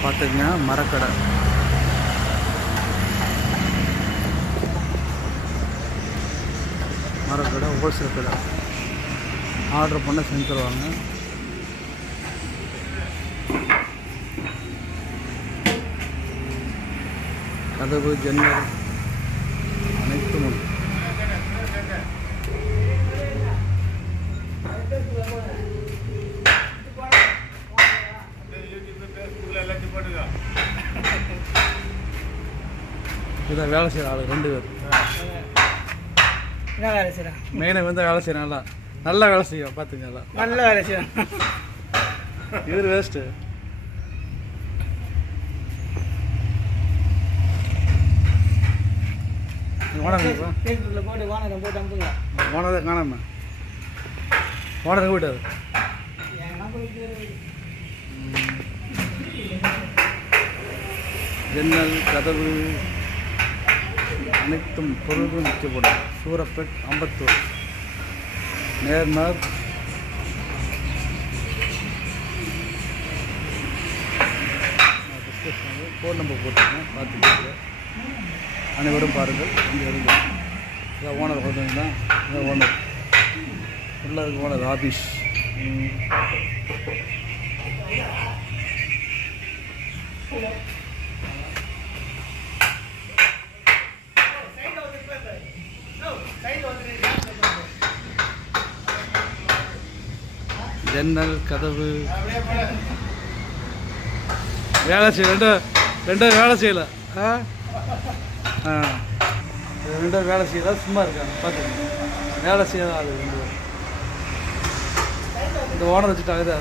பார்த்துக்குங்க மரக்கடை. மரக்கடை ஹோல்சேல் கடை. ஆர்டர் பண்ண செஞ்சு தருவாங்க. கதவு ஜன்னல் அனைத்தும் உண்டு இதான் வேலை செய்கிற ஆளு ரெண்டு பேர். என்ன வேலை செய்யலாம் மெயினாக வந்து வேலை செய்கிறேன் நல்லா நல்லா வேலை செய்யும் பார்த்துங்க நல்லா. நல்ல வேலை செய்யலாம் இவர் வேஸ்ட்டு ஓனர் ஃபேஸ்புக்கில் போட்டு வானரை போட்டு அனுப்புங்க ஓனரை காணாம. ஓனர் போயிட்டாரு ஜன்னல் கதவு அனைத்தும் பொருள்களும் விற்கப்படும் சூரப்பேட் அம்பத்தூர். நேர்மார். ஃபோன் நம்பர் போட்டிருக்கேன். பார்த்துக்கோங்க. அனைவரும் பாருங்கள். இங்கே இருங்க இதான் ஓனர் பார்த்தீங்கன்னா இதான் ஓனர். உள்ளே இருக்கு ஓனர் ஆஃபீஸ் ஜன்னல் கதவு. வேலை செய்ய ரெண்டும் ரெண்டும் வேலை செய்யல. ஆ? ஆ. ரெண்டு வேலை செய்யல சும்மா இருக்காங்க பார்த்துக்கோங்க வேலை செய்யாத ஆளு ரெண்டு இந்த ஓனர் வச்சுட்டாங்க